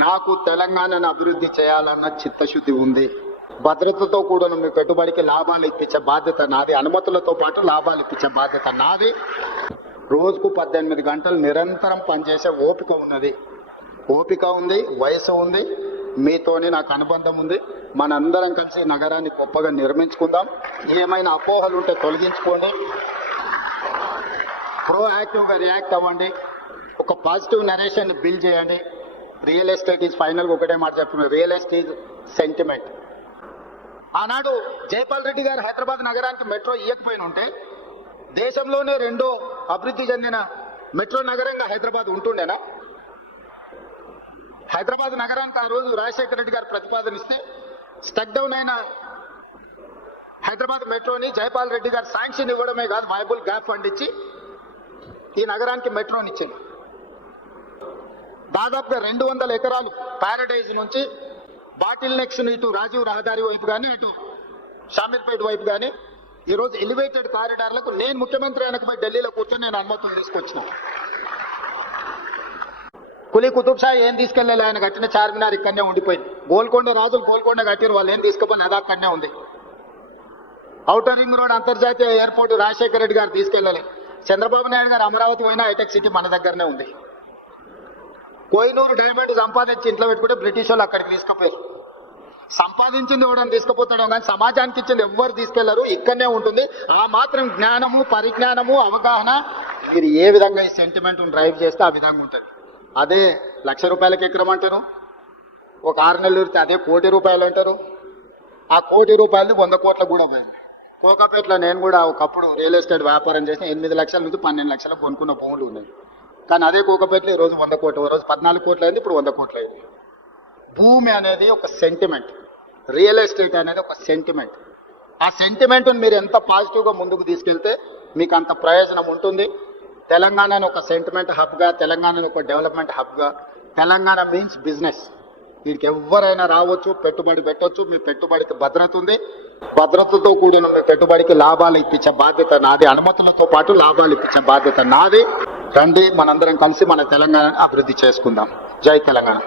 నాకు తెలంగాణను అభివృద్ధి చేయాలన్న చిత్తశుద్ధి ఉంది. భద్రతతో కూడిన మీ పెట్టుబడికి లాభాలు ఇప్పించే బాధ్యత నాది. అనుమతులతో పాటు లాభాలు ఇప్పించే బాధ్యత నాది. రోజుకు 18 గంటలు నిరంతరం పనిచేసే ఓపిక ఉన్నది. ఓపిక ఉంది, వయసు ఉంది, మీతోనే నాకు అనుబంధం ఉంది. మనందరం కలిసి నగరాన్ని గొప్పగా నిర్మించుకుందాం. ఏమైనా అపోహలు ఉంటే తొలగించుకోండి. ప్రోయాక్టివ్గా రియాక్ట్ అవ్వండి. ఒక పాజిటివ్ నరేషన్ బిల్డ్ చేయండి. రియల్ ఎస్టేట్ ఈజ్ ఫైనల్గా ఒకటే మాట చెప్తున్నారు, రియల్ ఎస్టేట్ సెంటిమెంట్. ఆనాడు జైపాల్ రెడ్డి గారు హైదరాబాద్ నగరానికి మెట్రో ఇవ్వకపోయిన ఉంటే దేశంలోనే రెండో అభివృద్ధి చెందిన మెట్రో నగరంగా హైదరాబాద్ ఉంటుండేనా? హైదరాబాద్ నగరానికి ఆ రోజు రాజశేఖర రెడ్డి గారు ప్రతిపాదనిస్తే స్టక్ డౌన్ అయిన హైదరాబాద్ మెట్రోని జైపాల్ రెడ్డి గారు శాంక్షన్ ఇవ్వడమే కాదు, వైబుల్ గ్యాప్ ఫండ్ ఇచ్చి ఈ నగరానికి మెట్రోని ఇచ్చింది. దాదాపుగా 200 ఎకరాలు ప్యారడైజ్ నుంచి బాటిల్ నెక్స్ ఇటు రాజీవ్ రహదారి వైపు కానీ ఇటు షామీర్పేట వైపు కానీ ఈరోజు ఎలివేటెడ్ కారిడార్లకు నేను ముఖ్యమంత్రి అయినకపోయి ఢిల్లీలో కూర్చొని నేను అనుమతులు తీసుకొచ్చిన. కులీ కుతుబ్ షా ఏం తీసుకెళ్ళాలి, ఆయన కట్టిన చార్మినార్ ఇక్కడనే ఉండిపోయింది. గోల్కొండ రాజులు గోల్కొండ కట్టిన వాళ్ళు ఏం తీసుకుపోయి అది అక్కడనే ఉంది. ఔటర్ రింగ్ రోడ్ అంతర్జాతీయ ఎయిర్పోర్ట్ రాజశేఖర రెడ్డి గారు తీసుకెళ్ళాలి. చంద్రబాబు నాయుడు గారు అమరావతి పోయినా హైటెక్ సిటీ మన దగ్గరనే ఉంది. కోహినూరు డైమండ్ సంపాదించి ఇంట్లో పెట్టుకుంటే బ్రిటిష్ వాళ్ళు అక్కడికి తీసుకుపోయారు. సంపాదించింది ఎవడని తీసుకుపోతాడో కానీ సమాజానికి ఇచ్చింది ఎవ్వరు తీసుకెళ్లరు, ఇక్కడనే ఉంటుంది. ఆ మాత్రం జ్ఞానము, పరిజ్ఞానము, అవగాహన మీరు ఏ విధంగా ఈ సెంటిమెంట్ డ్రైవ్ చేస్తే ఆ విధంగా ఉంటుంది. అదే ₹1,00,000 ఎకరం అంటారు, ఒక 6 నెలలు అదే ₹1,00,00,000 అంటారు. ఆ ₹1,00,00,000 100 కోట్ల కూడా పోయింది. కోకాపేటలో నేను కూడా ఒకప్పుడు రియల్ ఎస్టేట్ వ్యాపారం చేసిన 8 లక్షల నుంచి 12 లక్షలు కొనుక్కున్న భూములు ఉన్నాయి. కానీ అదే కోకాపేటలో ఈరోజు 100 కోట్లు, రోజు 14 కోట్లు అయింది, ఇప్పుడు 100 కోట్లు అయింది. భూమి అనేది ఒక సెంటిమెంట్, రియల్ ఎస్టేట్ అనేది ఒక సెంటిమెంట్. ఆ సెంటిమెంట్ని మీరు ఎంత పాజిటివ్గా ముందుకు తీసుకెళ్తే మీకు అంత ప్రయోజనం ఉంటుంది. తెలంగాణను ఒక సెంటిమెంట్ హబ్గా, తెలంగాణను ఒక డెవలప్మెంట్ హబ్గా, తెలంగాణ మీన్స్ బిజినెస్. వీడికి ఎవరైనా రావచ్చు, పెట్టుబడి పెట్టవచ్చు. మీ పెట్టుబడికి భద్రత ఉంది. భద్రతతో కూడిన మీ పెట్టుబడికి లాభాలు ఇప్పించే బాధ్యత నాది. అనుమతులతో పాటు లాభాలు ఇప్పించే బాధ్యత నాది. రండి, మనందరం కలిసి మన తెలంగాణను అభివృద్ధి చేసుకుందాం. జై తెలంగాణ.